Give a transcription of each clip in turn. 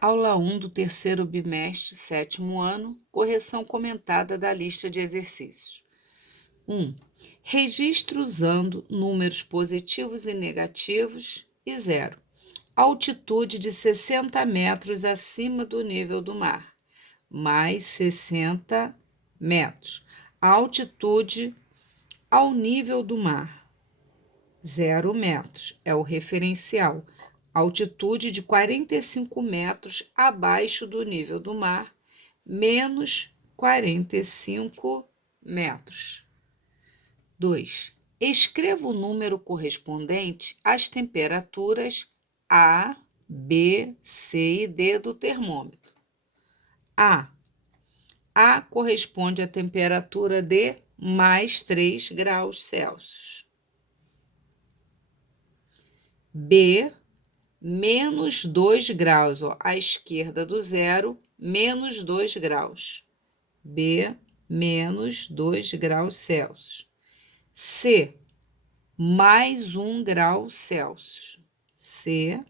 Aula 1 do terceiro bimestre, sétimo ano, correção comentada da lista de exercícios. 1. Registre usando números positivos e negativos e 0. Altitude de 60 metros acima do nível do mar, mais 60 metros. A altitude ao nível do mar, 0 metros, é o referencial. Altitude de 45 metros abaixo do nível do mar, menos 45 metros. 2. Escreva o número correspondente às temperaturas A, B, C e D do termômetro. A corresponde à temperatura de mais 3 graus Celsius. B, menos 2 graus, ó, à esquerda do zero, menos 2 graus. B, menos 2 graus Celsius. C, mais 1 grau Celsius. C,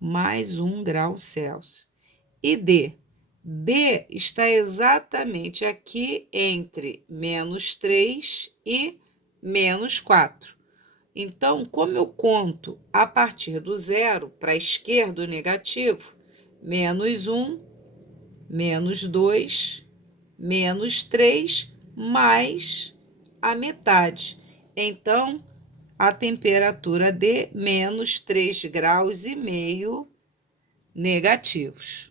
mais 1 grau Celsius. E D. D está exatamente aqui entre menos 3 e menos 4. Então, como eu conto a partir do zero para a esquerda o negativo, menos 1, menos 2, menos 3, mais a metade. Então, a temperatura de menos 3 graus e meio negativos.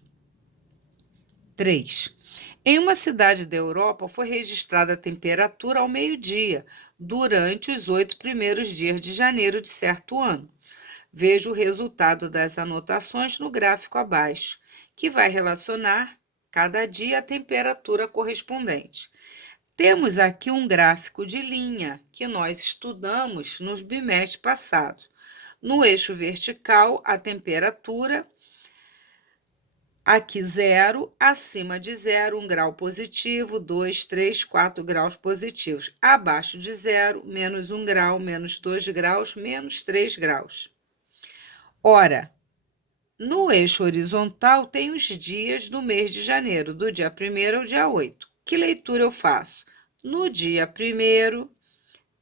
3. Em uma cidade da Europa foi registrada a temperatura ao meio-dia, durante os 8 primeiros dias de janeiro de certo ano. Veja o resultado das anotações no gráfico abaixo, que vai relacionar cada dia a temperatura correspondente. Temos aqui um gráfico de linha que nós estudamos nos bimestres passados. No eixo vertical, a temperatura, aqui 0, acima de 0, 1 grau positivo, 2, 3, 4 graus positivos. Abaixo de 0, menos 1 grau, menos 2 graus, menos 3 graus. Ora, no eixo horizontal tem os dias do mês de janeiro, do dia 1º ao dia 8. Que leitura eu faço? No dia 1º,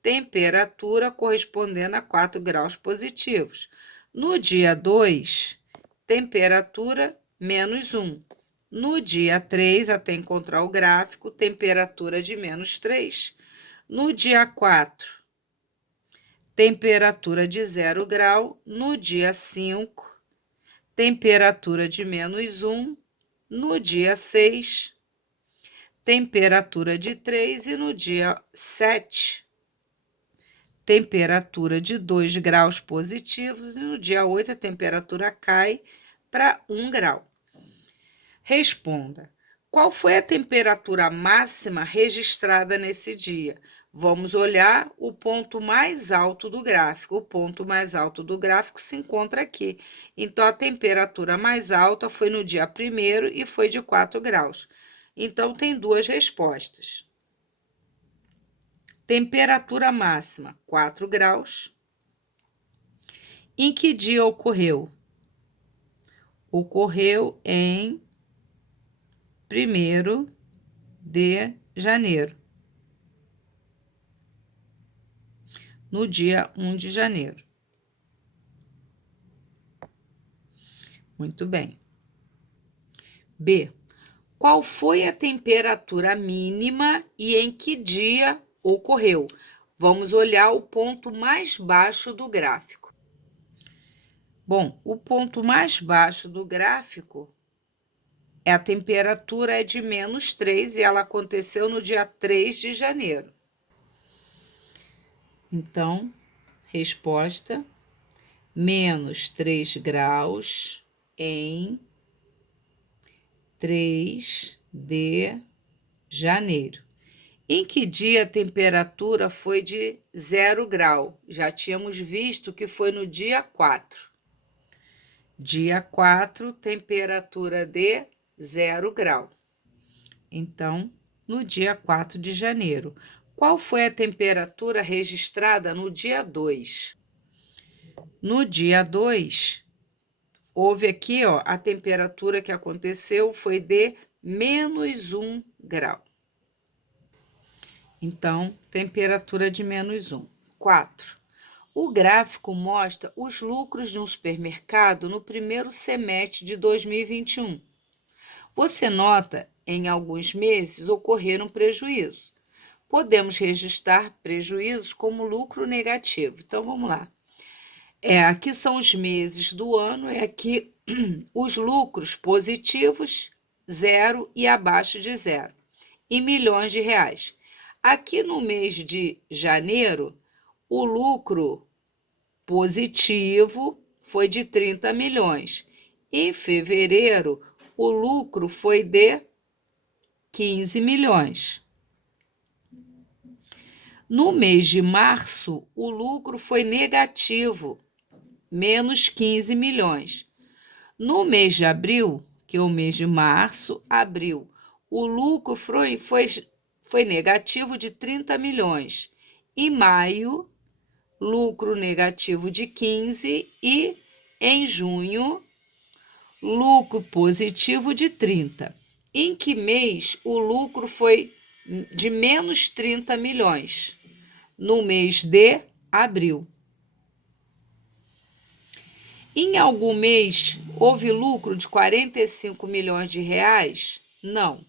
temperatura correspondendo a 4 graus positivos. No dia 2, temperatura menos 1. No dia 3, até encontrar o gráfico, temperatura de menos 3. No dia 4, temperatura de 0 grau. No dia 5, temperatura de menos 1. No dia 6, temperatura de 3. E no dia 7, temperatura de 2 graus positivos. E no dia 8, a temperatura cai para 1 grau. Responda. Qual foi a temperatura máxima registrada nesse dia? Vamos olhar o ponto mais alto do gráfico. O ponto mais alto do gráfico se encontra aqui. Então, a temperatura mais alta foi no dia 1º e foi de 4 graus. Então, tem duas respostas. Temperatura máxima, 4 graus. Em que dia ocorreu? Ocorreu em 1º de janeiro. No dia 1 de janeiro. Muito bem. B. Qual foi a temperatura mínima e em que dia ocorreu? Vamos olhar o ponto mais baixo do gráfico. Bom, o ponto mais baixo do gráfico, a temperatura é de menos 3 e ela aconteceu no dia 3 de janeiro. Então, resposta, menos 3 graus em 3 de janeiro. Em que dia a temperatura foi de 0 grau? Já tínhamos visto que foi no dia 4. Dia 4, temperatura de 0 grau. Então, no dia 4 de janeiro. Qual foi a temperatura registrada no dia 2? No dia 2, houve aqui, ó, a temperatura que aconteceu foi de -1 grau. Então, temperatura de -1. 4. O gráfico mostra os lucros de um supermercado no primeiro semestre de 2021. Você nota, em alguns meses, ocorreram prejuízos. Podemos registrar prejuízos como lucro negativo. Então, vamos lá. Aqui são os meses do ano, aqui os lucros positivos, 0 e abaixo de 0, em milhões de reais. Aqui no mês de janeiro, o lucro positivo foi de 30 milhões. Em fevereiro, o lucro foi de 15 milhões. No mês de março, o lucro foi negativo, menos 15 milhões. No mês de abril, que é o mês de março, abril, o lucro foi negativo de 30 milhões. Em maio, lucro negativo de 15 e em junho, lucro positivo de 30. Em que mês o lucro foi de menos 30 milhões? No mês de abril. Em algum mês houve lucro de 45 milhões de reais? Não.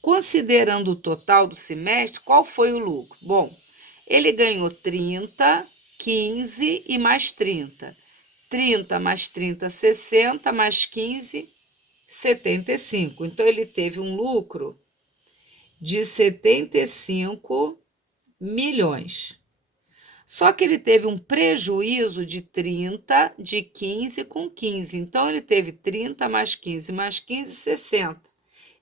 Considerando o total do semestre, qual foi o lucro? Bom, ele ganhou 30, 15 e mais 30. 30 mais 30, 60, mais 15, 75. Então, ele teve um lucro de 75 milhões. Só que ele teve um prejuízo de 30, de 15 com 15. Então, ele teve 30 mais 15, 60.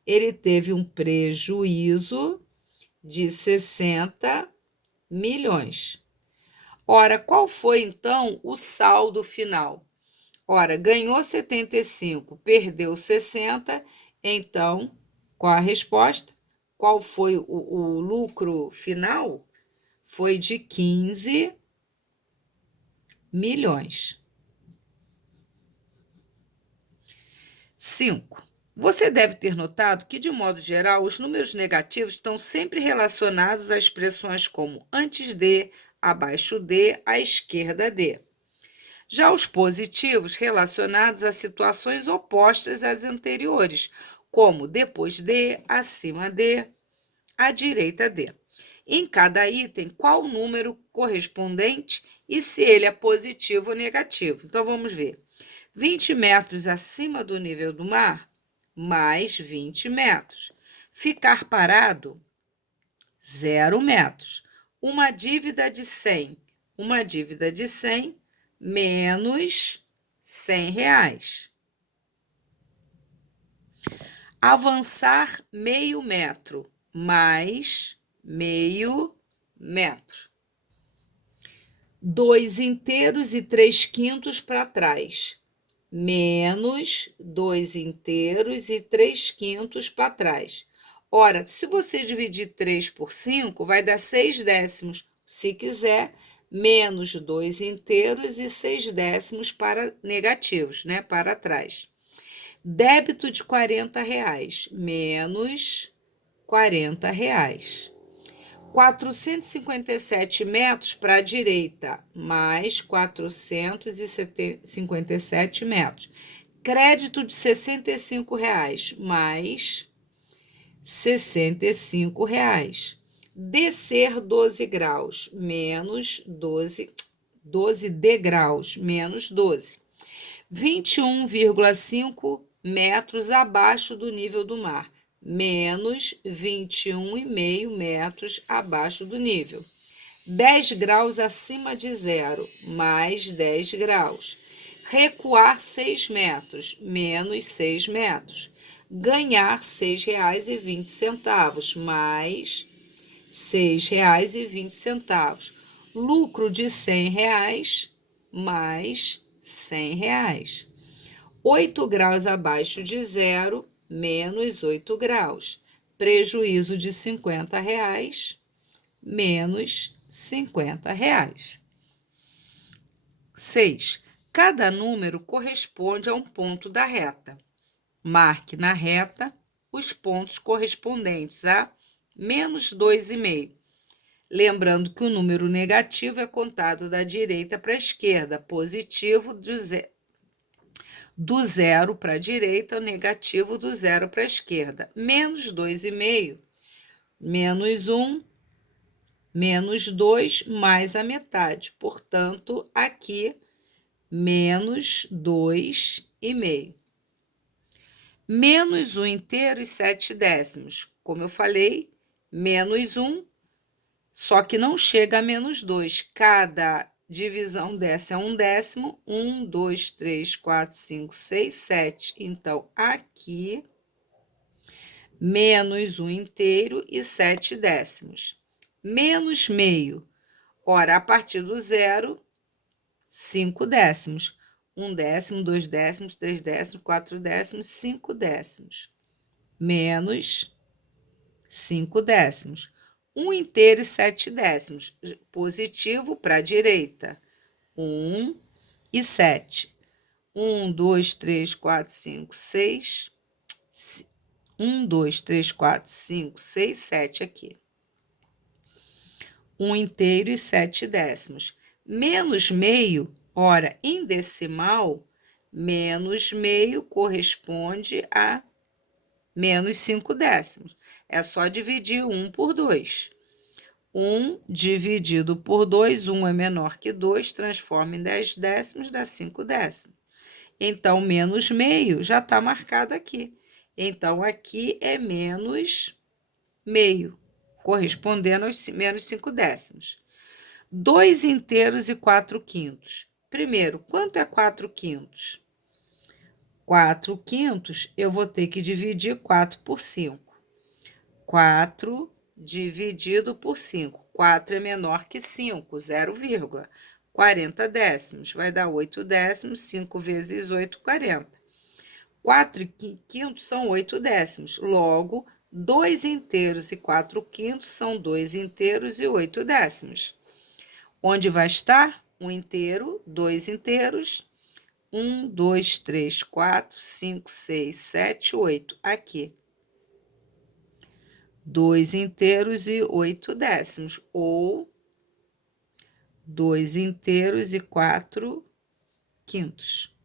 Ele teve um prejuízo de 60 milhões. Ora, qual foi, então, o saldo final? Ora, ganhou 75, perdeu 60, então, qual a resposta? Qual foi o lucro final? Foi de 15 milhões. 5. Você deve ter notado que, de modo geral, os números negativos estão sempre relacionados a expressões como antes de, abaixo de, à esquerda de. Já os positivos relacionados a situações opostas às anteriores, como depois de, acima de, à direita de. Em cada item, qual o número correspondente e se ele é positivo ou negativo. Então, vamos ver. 20 metros acima do nível do mar, mais 20 metros. Ficar parado, 0 metros. Uma dívida de 100. Uma dívida de 100 menos 100 reais. Avançar meio metro, mais meio metro. 2 inteiros e 3 quintos para trás, menos 2 inteiros e 3 quintos para trás. Ora, se você dividir 3 por 5, vai dar 6 décimos. Se quiser, menos 2 inteiros e 6 décimos para negativos, né? Para trás. Débito de 40 reais, menos 40 reais. 457 metros para a direita, mais 457 metros. Crédito de 65 reais, mais 65 reais. Descer 12 graus, menos 12 degraus, menos 12. 21,5 metros abaixo do nível do mar, menos 21,5 metros abaixo do nível. 10 graus acima de zero, mais 10 graus. Recuar 6 metros, menos 6 metros. Ganhar R$ 6,20, mais R$ 6,20. Lucro de R$ 100, mais R$ 100. 8 graus abaixo de zero, menos 8 graus. Prejuízo de R$ 50, menos R$ 50. 6. Cada número corresponde a um ponto da reta. Marque na reta os pontos correspondentes a menos 2,5. Lembrando que o número negativo é contado da direita para a esquerda, positivo do zero para a direita, o negativo do zero para a esquerda. Menos 2,5, menos 1, menos 2, mais a metade. Portanto, aqui, menos 2,5. Menos 1 inteiro e 7 décimos. Como eu falei, menos 1, só que não chega a menos 2. Cada divisão dessa é 1 décimo. 1, 2, 3, 4, 5, 6, 7. Então, aqui, menos 1 inteiro e 7 décimos. Menos meio. Ora, a partir do zero, 5 décimos. 1 décimo, 2 décimos, 3 décimos, 4 décimos, 5 décimos. Menos 5 décimos. 1 inteiro e 7 décimos. Positivo para a direita. 1 e 7. 1, 2, 3, 4, 5, 6. 1, 2, 3, 4, 5, 6, 7 aqui. 1 inteiro e 7 décimos. Menos meio, ora, em decimal, menos meio corresponde a menos 5 décimos. É só dividir 1 por 2. 1 dividido por 2, 1 é menor que 2, transforma em 10 décimos, dá 5 décimos. Então, menos meio já está marcado aqui. Então, aqui é menos meio, correspondendo aos menos 5 décimos. 2 inteiros e 4 quintos. Primeiro, quanto é 4 quintos? 4 quintos, eu vou ter que dividir 4 por 5. 4 dividido por 5. 4 é menor que 5, 0,40 décimos. Vai dar 8 décimos, 5 vezes 8, 40. 4 quintos são 8 décimos. Logo, 2 inteiros e 4 quintos são 2 inteiros e 8 décimos. Onde vai estar? 1 inteiro, 2 inteiros. 1, 2, 3, 4, 5, 6, 7, 8. Aqui. 2 inteiros e 8 décimos. Ou 2 inteiros e 4 quintos.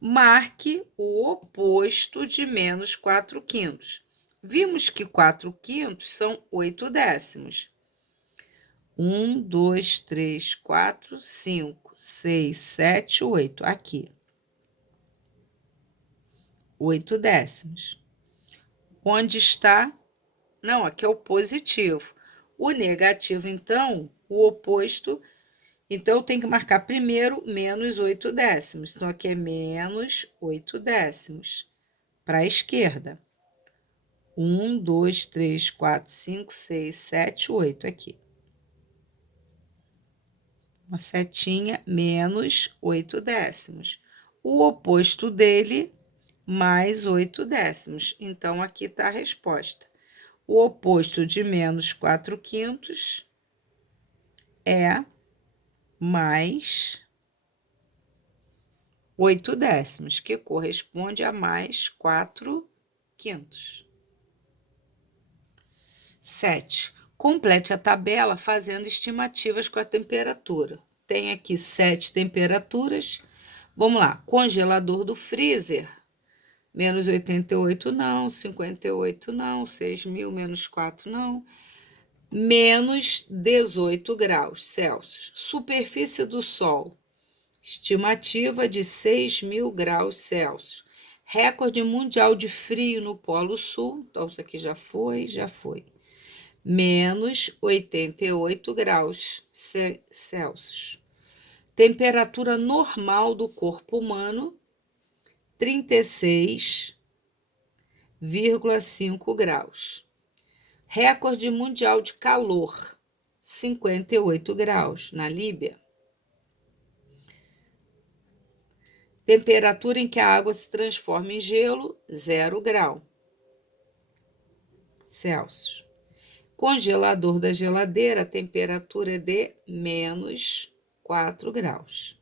Marque o oposto de menos 4 quintos. Vimos que 4 quintos são 8 décimos. 1, 2, 3, 4, 5, 6, 7, 8. Aqui. 8 décimos. Onde está? Não, aqui é o positivo. O negativo, então, o oposto. Então, eu tenho que marcar primeiro menos 8 décimos. Então, aqui é menos 8 décimos. Para a esquerda. 1, 2, 3, 4, 5, 6, 7, 8 aqui. Uma setinha, menos 8 décimos. O oposto dele, mais 8 décimos. Então, aqui está a resposta. O oposto de menos 4 quintos é mais 8 décimos, que corresponde a mais 4 quintos. 7. Complete a tabela fazendo estimativas com a temperatura. Tem aqui 7 temperaturas. Vamos lá. Congelador do freezer. Menos 88 não, 58 não, 6.000 menos 4 não. Menos 18 graus Celsius. Superfície do Sol. Estimativa de 6.000 graus Celsius. Recorde mundial de frio no Polo Sul. Então, isso aqui já foi, já foi. Menos 88 graus Celsius. Temperatura normal do corpo humano, 36,5 graus. Recorde mundial de calor, 58 graus, na Líbia. Temperatura em que a água se transforma em gelo, 0 grau Celsius. Congelador da geladeira, a temperatura é de menos 4 graus.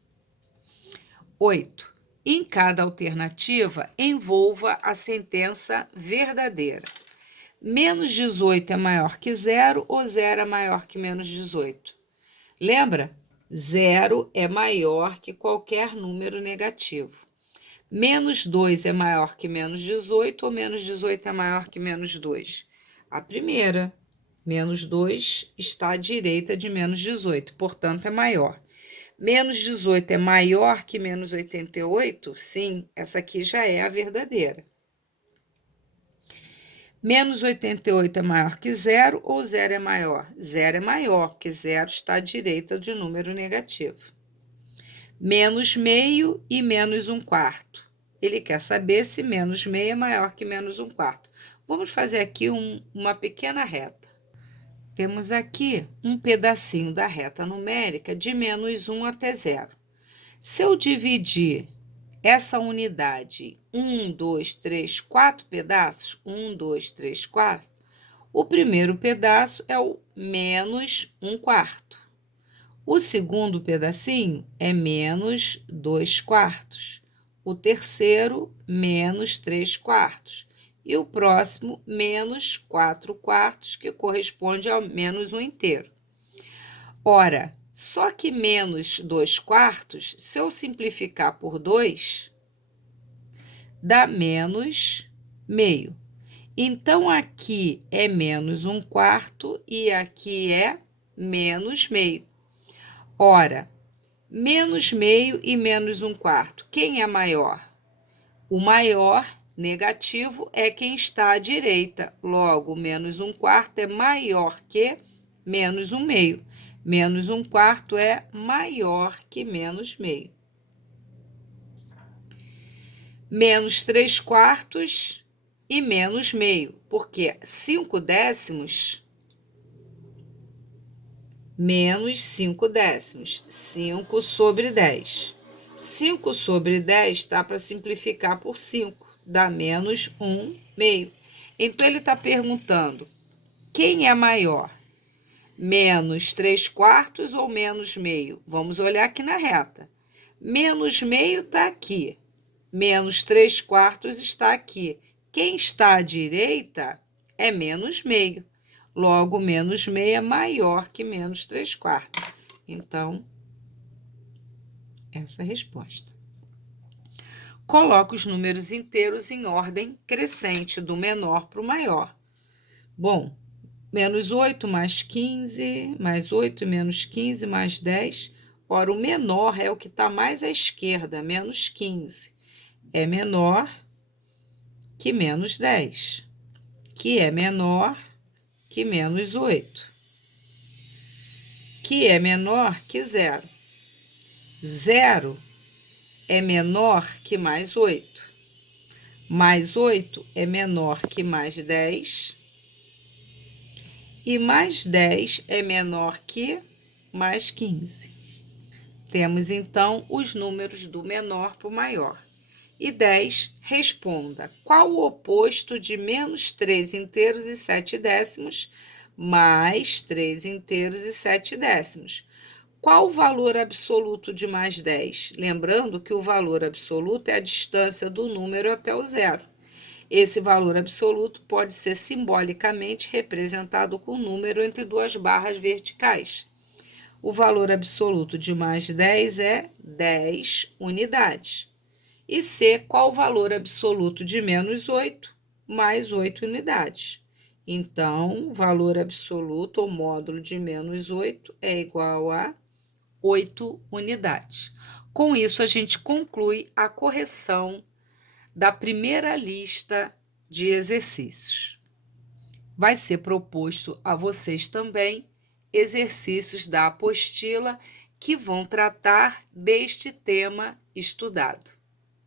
8. Em cada alternativa, envolva a sentença verdadeira. Menos 18 é maior que 0 ou 0 é maior que menos 18? Lembra? 0 é maior que qualquer número negativo. Menos 2 é maior que menos 18 ou menos 18 é maior que menos 2? A primeira. Menos 2 está à direita de menos 18, portanto, é maior. Menos 18 é maior que menos 88? Sim, essa aqui já é a verdadeira. Menos 88 é maior que 0 ou 0 é maior? 0 é maior, porque 0 está à direita de número negativo. Menos meio e menos 1/4. Ele quer saber se menos meio é maior que menos 1/4. Vamos fazer aqui uma pequena reta. Temos aqui um pedacinho da reta numérica de menos 1 até 0. Se eu dividir essa unidade em 1, 2, 3, 4 pedaços, 1, 2, 3, 4, o primeiro pedaço é o menos 1/4. O segundo pedacinho é menos 2/4. O terceiro, menos 3/4. E o próximo, menos 4/4, que corresponde ao menos 1 inteiro. Ora, só que menos 2/4, se eu simplificar por 2, dá menos meio. Então, aqui é menos 1/4 e aqui é menos meio. Ora, menos meio e menos 1/4, quem é maior? O maior negativo é quem está à direita. Logo, menos 1/4 é maior que menos 1 meio. Menos 1/4 é maior que menos meio. Menos 3/4 e menos meio, porque 5 décimos menos 5 décimos, 5 sobre 10. 5 sobre 10 está para simplificar por 5, dá menos 1 meio. Então, ele está perguntando, quem é maior? Menos 3/4 ou menos meio? Vamos olhar aqui na reta. Menos meio está aqui, menos 3/4 está aqui. Quem está à direita é menos meio. Logo, menos meio é maior que menos 3/4. Então, essa é a resposta. Coloque os números inteiros em ordem crescente, do menor para o maior. Bom, menos 8 mais 15, mais 8 e menos 15 mais 10. Ora, o menor é o que está mais à esquerda, menos 15. É menor que menos 10, que é menor que menos 8, que é menor que 0. 0 é menor que mais 8. Mais 8 é menor que mais 10. E mais 10 é menor que mais 15. Temos, então, os números do menor para o maior. E 10, responda, qual o oposto de menos 3 inteiros e 7 décimos mais 3 inteiros e 7 décimos? Qual o valor absoluto de mais 10? Lembrando que o valor absoluto é a distância do número até o zero. Esse valor absoluto pode ser simbolicamente representado com um número entre duas barras verticais. O valor absoluto de mais 10 é 10 unidades. E C, qual o valor absoluto de menos 8 mais 8 unidades? Então, o valor absoluto ou módulo de menos 8 é igual a 8 unidades. Com isso, a gente conclui a correção da primeira lista de exercícios. Vai ser proposto a vocês também exercícios da apostila que vão tratar deste tema estudado.